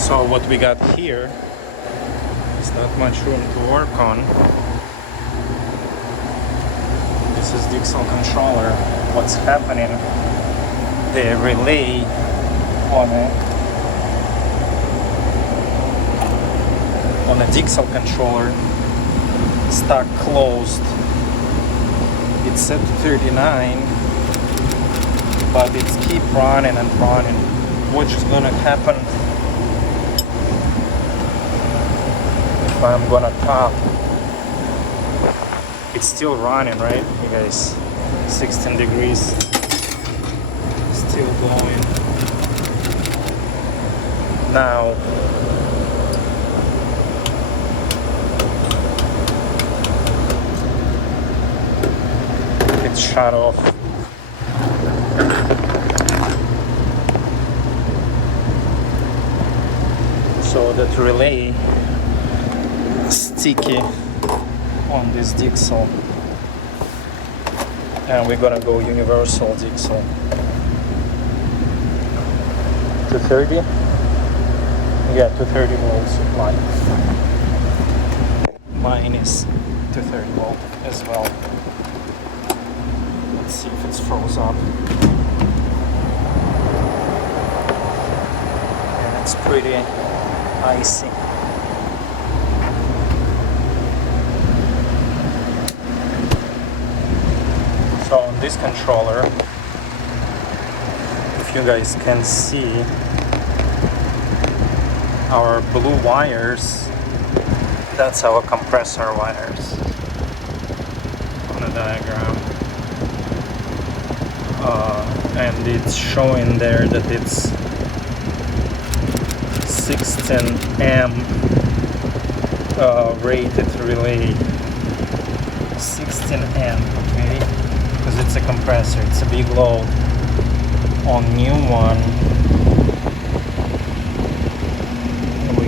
So what we got here is not much room to work on. This is DIXELL controller. What's happening? The relay on a DIXELL controller stuck closed. It's set to 39, but it's keep running and running. What's gonna happen if I'm gonna top? It's still running, right, you guys? 16 degrees, still going. Now it's shut off. So that relay sticky on this DIXELL, and we're gonna go universal DIXELL. 230? Yeah, 230 volt supply. Mine is 230 volt as well. Let's see if it's froze up. And it's pretty icy. So on this controller, if you guys can see, our blue wires, that's our compressor wires on the diagram. And it's showing there that it's 16 amp rated relay. 16 amp, okay? Because it's a compressor, it's a big load. On new one, we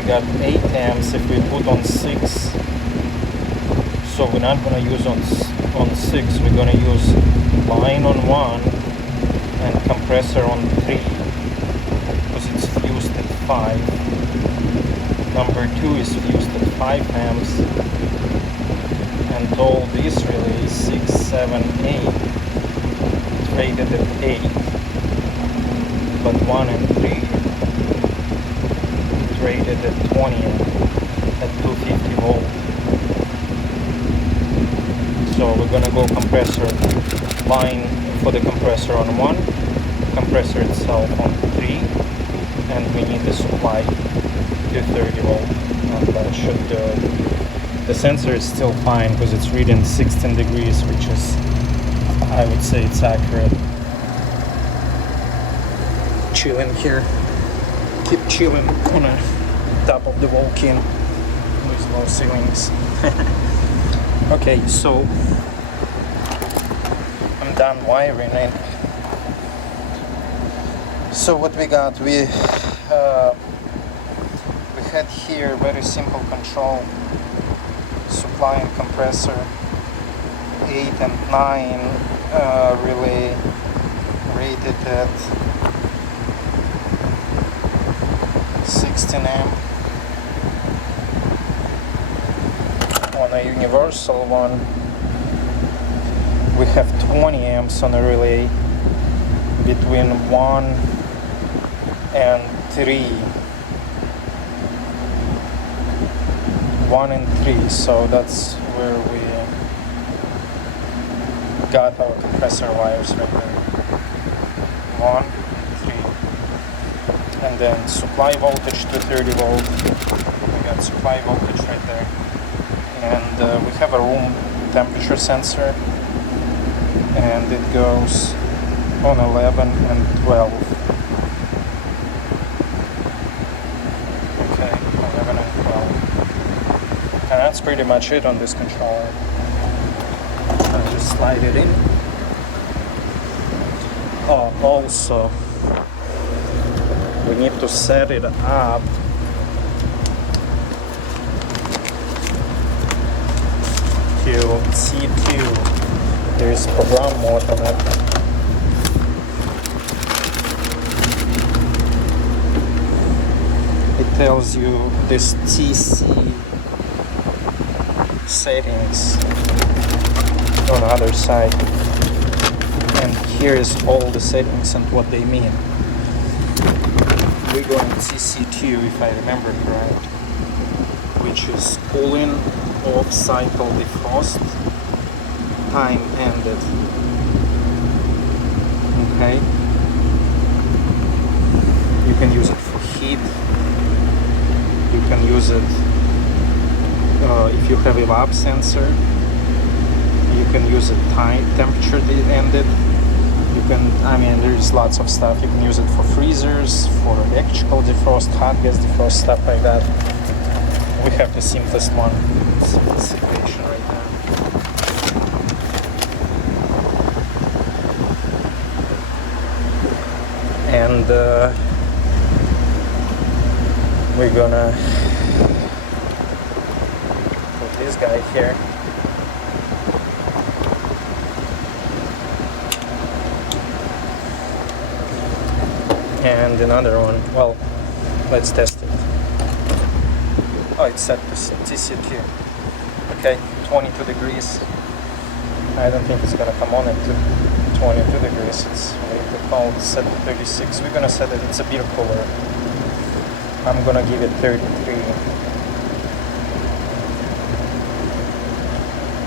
got 8 amps. If we put on 6, so we're not gonna use on 6, we're gonna use line on 1 and compressor on 3, because it's fused at 5. Number 2 is fused at 5 amps, and all these relays 6, 7, 8 it's rated at 8, but 1 and 3 it's rated at 20 at 250 volt. So we're gonna go compressor line for the compressor on 1, compressor itself on 3, and we need the supply to 30 volt, and that should do it. The sensor is still fine because it's reading 16 degrees, which is, I would say it's accurate. Chilling here, keep chilling on the top of the volcano with low ceilings. Okay, so I'm done wiring it. So what we got, we had here very simple control, supply and compressor, 8 and 9 relay rated at 16 amp. On a universal one, we have 20 amps on a relay between 1 and 3. 1 and 3, so that's where we got our compressor wires right there. 1, 3. And then supply voltage to 30 volt. We got supply voltage right there. And we have a room temperature sensor, and it goes on 11 and 12. Okay, 11 and 12. And that's pretty much it on this controller. I'll just slide it in. Oh, also, we need to set it up to C2. There is program mode on it. tells you this TC settings on the other side, and here is all the settings and what they mean. We're going TC2 if I remember correct, which is cooling off cycle defrost, time ended. Okay, you can use it for heat, you can use it if you have a evap sensor, you can use it time temperature ended. You can, I mean, there's lots of stuff. You can use it for freezers, for electrical defrost, hot gas defrost, stuff like that. We have the simplest one, simplest situation right now. And we're gonna put this guy here. And another one. Well, let's test it. Oh, it's set to TC2. Okay, 22 degrees. I don't think it's gonna come on at 22 degrees. It's way too cold. Set to 36. We're gonna set it. It's a bit cooler. I'm gonna give it 33.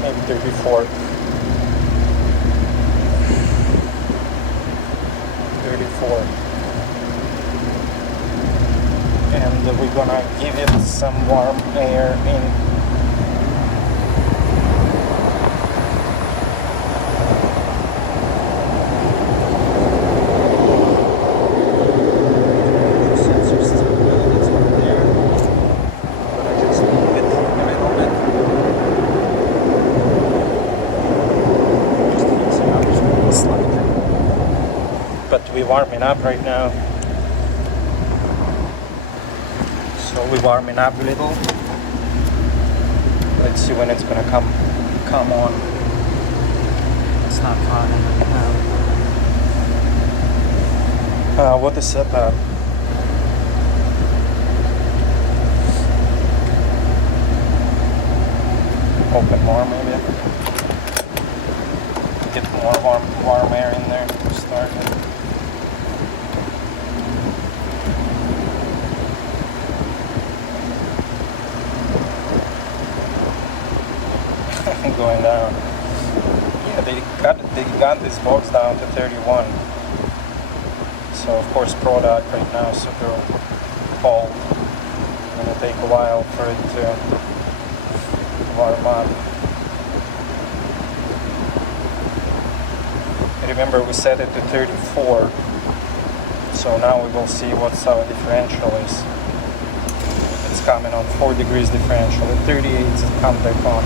Maybe 34. 34. And we're gonna give it some warm air in. Sensor still good, it's not there. I'm gonna just move it a little bit. Just fixing up slightly. But we're warming up right now. So we're warming up a little. Let's see when it's gonna come on. It's not hot right now. What is it? Open more maybe. Get more warm air in there to start it. Going down. Yeah, they got this box down to 31. So of course product right now super cold. Gonna take a while for it to warm up. Remember we set it to 34. So now we will see what's our differential is. It's coming on 4 degrees differential. At 38 it's come back on.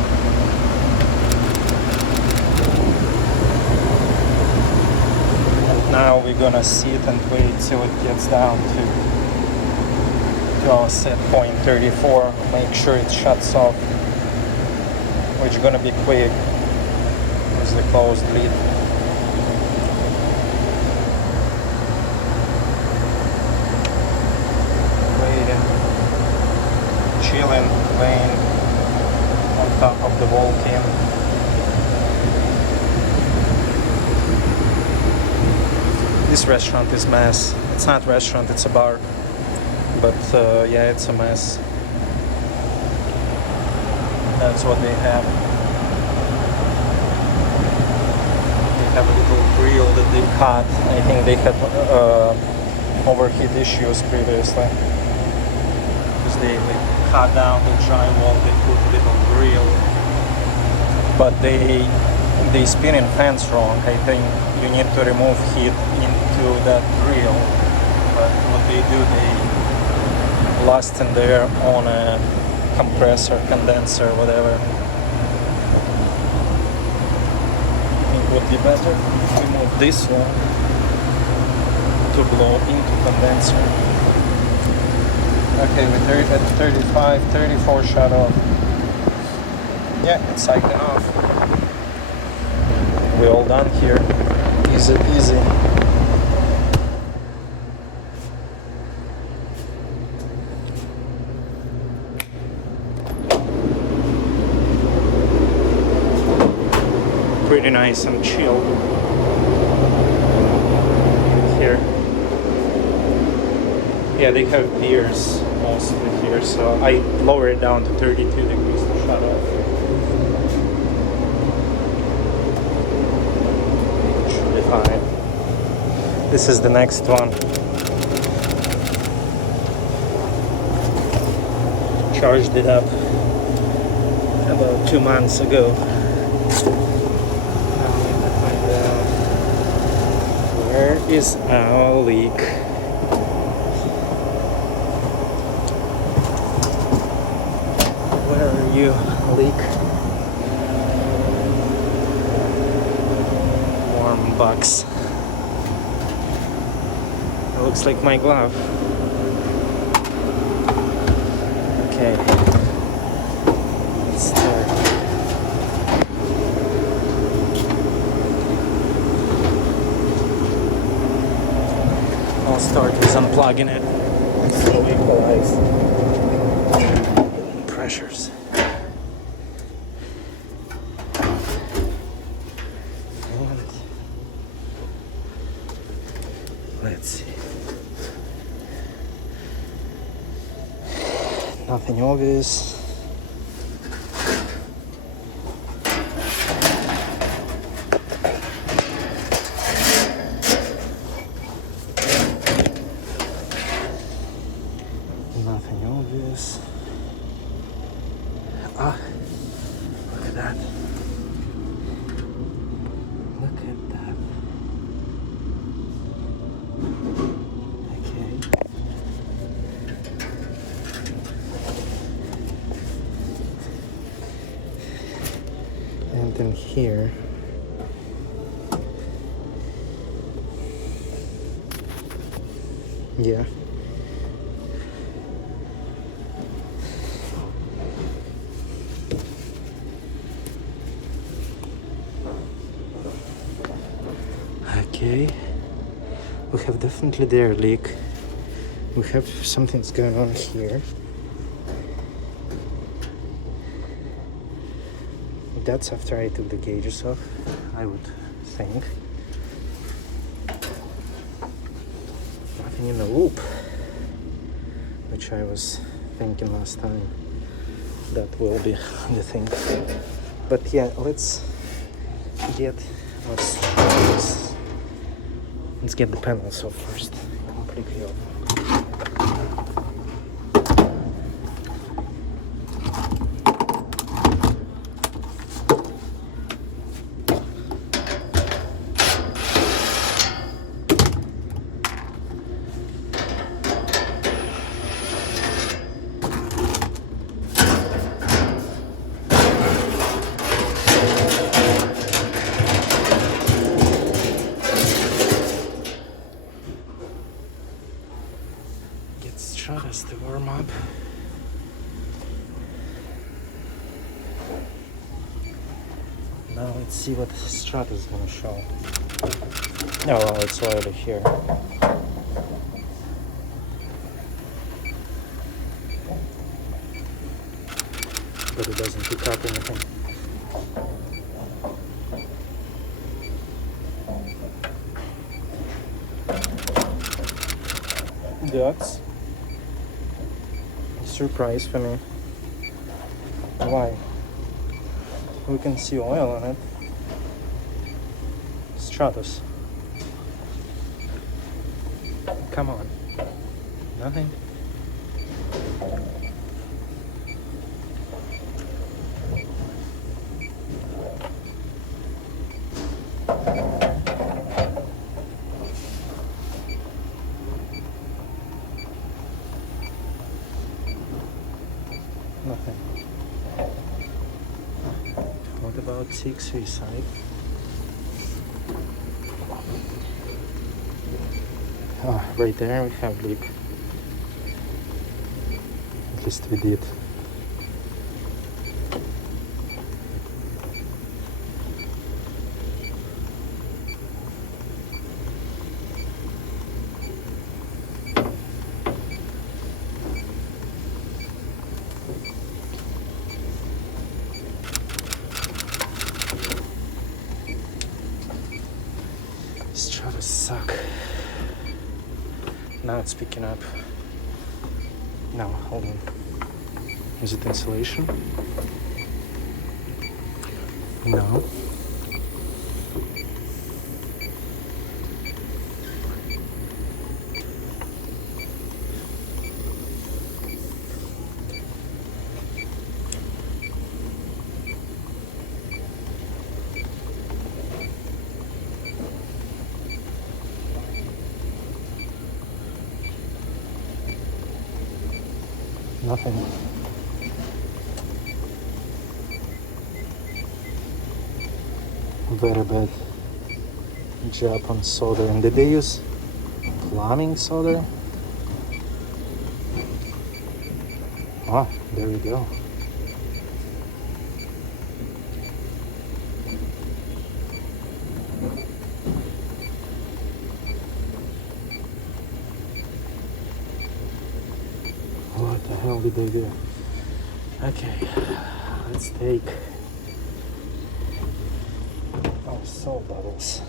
Now we're gonna see it and wait till it gets down to our set point 34. Make sure it shuts off, which is gonna be quick. There's the closed lid. Waiting, chilling, laying on top of the Vulcan. This restaurant is mess. It's not a restaurant, it's a bar. But yeah, it's a mess. That's what they have. They have a little grill that they cut. I think they had overheat issues previously. Because they cut down the drywall, they put a little grill. But they spinning fans wrong. I think you need to remove heat into that grill, but what they do, they blast in there on a compressor, condenser, whatever. It would be better if we move this one to blow into condenser. Okay, we're at 35, 34 shut off. Yeah, it's cycling off. We're all done here. Easy peasy. pretty nice and chilled here. Yeah, they have beers mostly here, so I lower it down to 32 degrees to shut off. Should be fine. This is the next one. Charged it up about 2 months ago. Now we can find out where is our leak. Where are you, leak? Warm box. It looks like my glove. Okay. Let's start. I'll start with unplugging it so we equalize pressures. And let's see. Nothing obvious. Nothing obvious. Ah, look at that. Look at that. Okay. And then here. Yeah. Okay, we have definitely their leak. We have something's going on here. That's after I took the gauges off, I would think. Nothing in the loop, which I was thinking last time. That will be the thing. But yeah, let's get let's get the panels off first. Completely off. Stratus to warm up. Now let's see what Stratus is gonna show. Oh well, it's already here. But it doesn't pick up anything. That's a surprise for me. Why? We can see oil on it. Stratus. Come on. Nothing. Nothing. What about 6V side? Ah, right there we have leak. At least we did. Now it's picking up. Now, hold on. Is it insulation? No. Nothing. Very bad job on solder. And did they use plumbing solder? Ah, there we go. What the hell did they do? Okay, let's take our salt bubbles.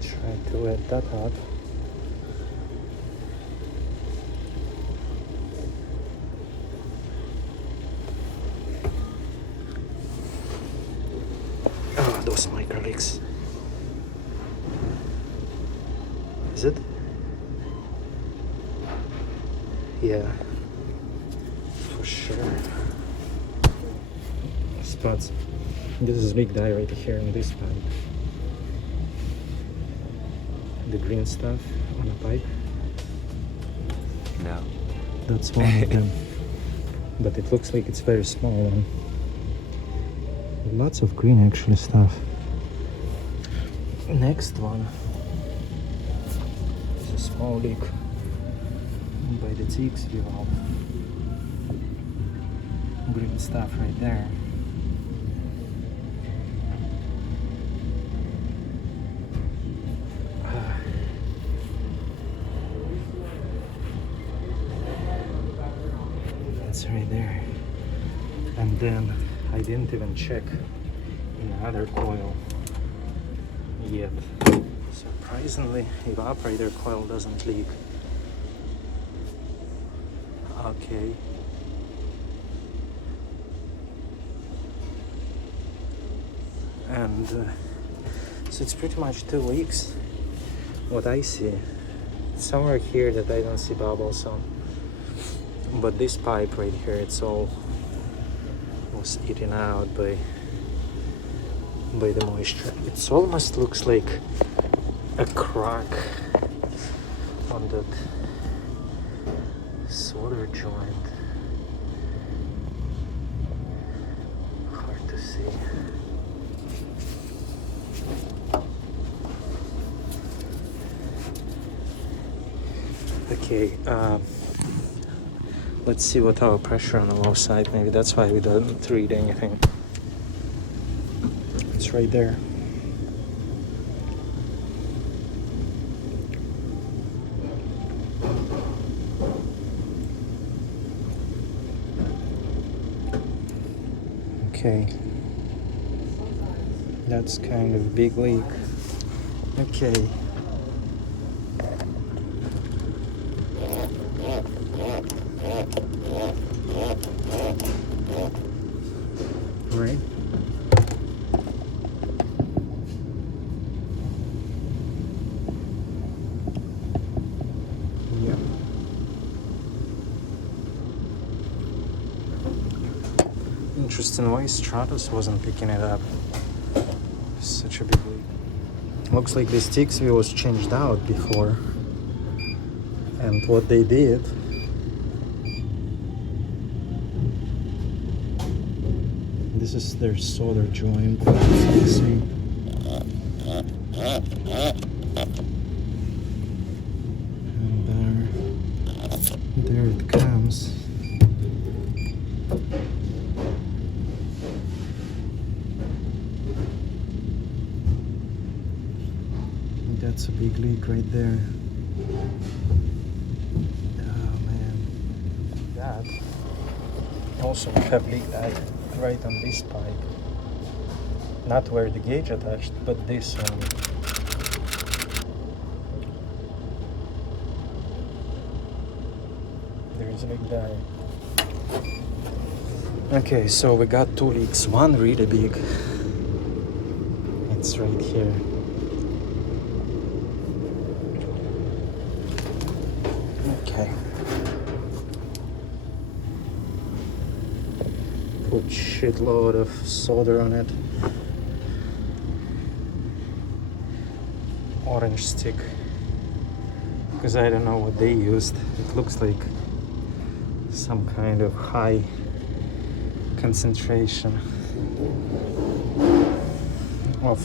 Try to wet that up. Oh, those micro leaks. Is it? Yeah, for sure. Spots. This is big dye right here in this pipe. The green stuff on the pipe. No. That's one of them. But it looks like it's very small one. Lots of green actually stuff. Next one is a small leak by the DIXELL valve. Green stuff right there. That's right there. And then I didn't even check in the other coil yet. Surprisingly, evaporator coil doesn't leak. Okay. And so it's pretty much 2 leaks. What I see, somewhere here that I don't see bubbles on, but this pipe right here, it's all was eaten out by the moisture. It almost looks like a crack on that solder joint. Hard to see. Okay, let's see what our pressure on the low side. Maybe that's why we don't read anything. It's right there. Okay, that's kind of a big leak. Okay. Right. Yeah. Interesting why Stratus wasn't picking it up. Such a big leak. Looks like this DIXELL was changed out before. And what they did, this is their solder joint. Let's see. And there it comes. That's a big leak right there. Oh man. That. Also we have leak that right on this pipe. Not where the gauge attached, but this one. He's a big guy. Okay, so we got two leaks. One really big. It's right here. Okay. Put shitload of solder on it. Orange stick. Because I don't know what they used. It looks like some kind of high concentration of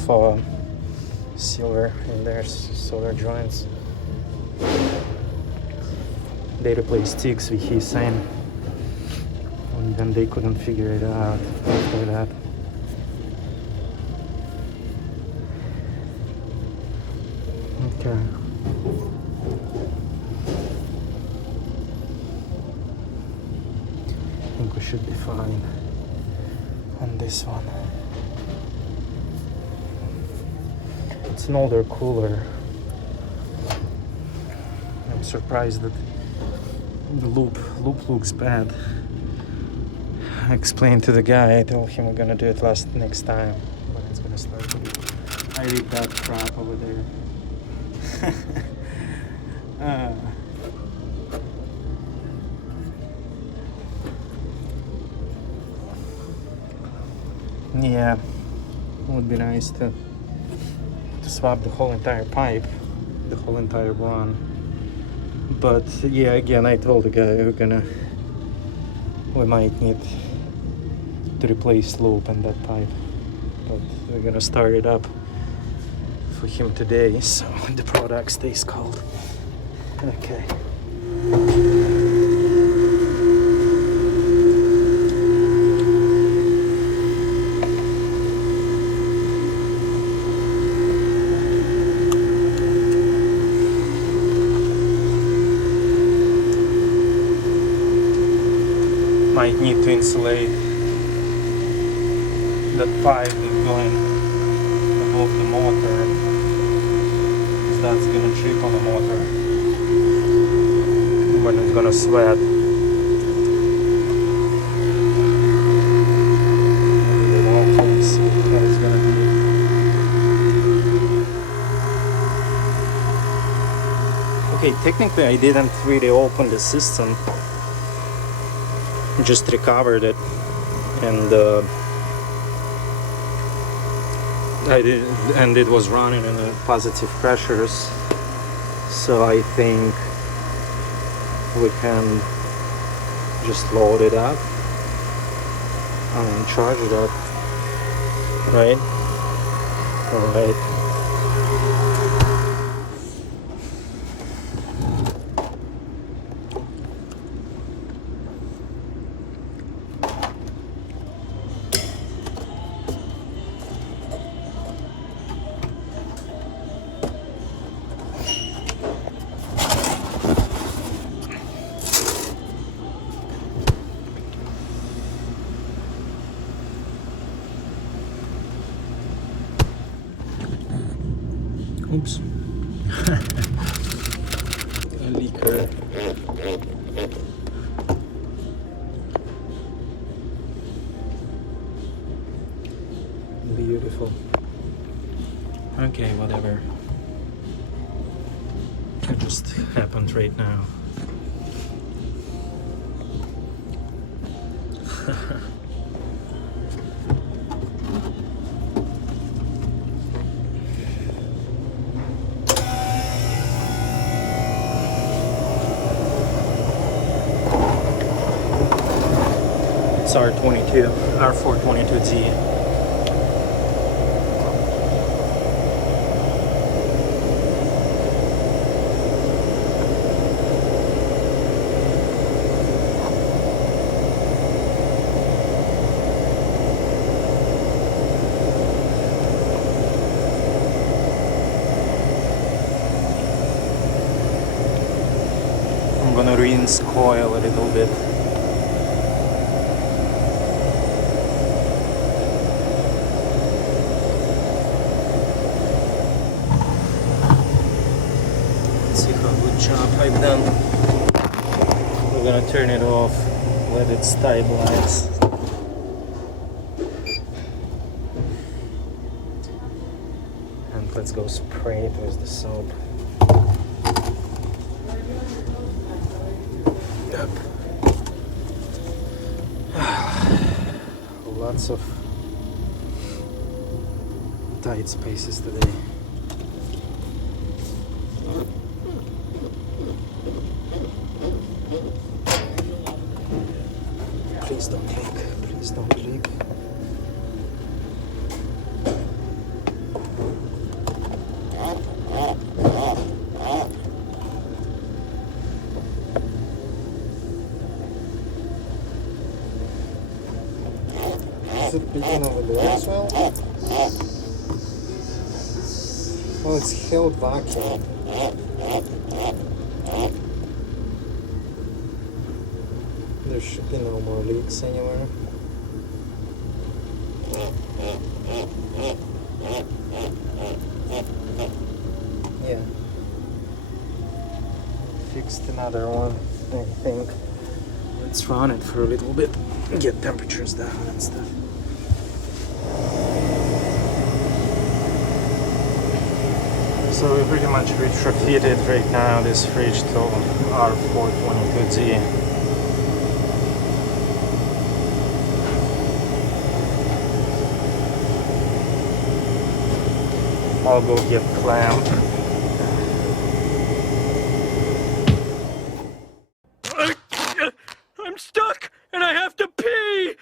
silver in their solder joints. They replaced sticks with hissane, and then they couldn't figure it out after that. Okay. I think we should be fine on this one. It's an older cooler. I'm surprised that the loop looks bad. I explained to the guy, I told him we're gonna do it next time when it's gonna start to leak. I leave that crap over there. Yeah, it would be nice to swap the whole entire pipe, the whole entire run. But yeah, again, I told the guy we might need to replace loop in that pipe, but we're gonna start it up for him today, so the product stays cold. Okay. Might need to insulate that pipe that's going above the motor, because that's gonna trip on the motor when it's gonna sweat. Maybe they won't. Let's see how it's gonna be. Okay, technically I didn't really open the system. Just recovered it, and it was running in positive pressures, so I think we can just load it up and charge it up, right? All right. Oops. A leaker. Beautiful. Okay, whatever. It just happened right now. It's R422Z. I'm gonna rinse coil a little bit. Let's see how good job I've done We're gonna turn it off, let it stabilize. And let's go spray it with the soap. Yep. Lots of tight spaces today. Please don't leak. Please don't leak. Is it picking over there as well? Oh, it's held vacuum. There should be no more leaks anywhere. Yeah. Fixed another one, I think. Let's run it for a little bit, get temperatures down and stuff. So we pretty much retrofitted right now this fridge to R422Z. I'll go get clamp. I'm stuck and I have to pee!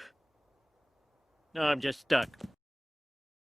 No, I'm just stuck.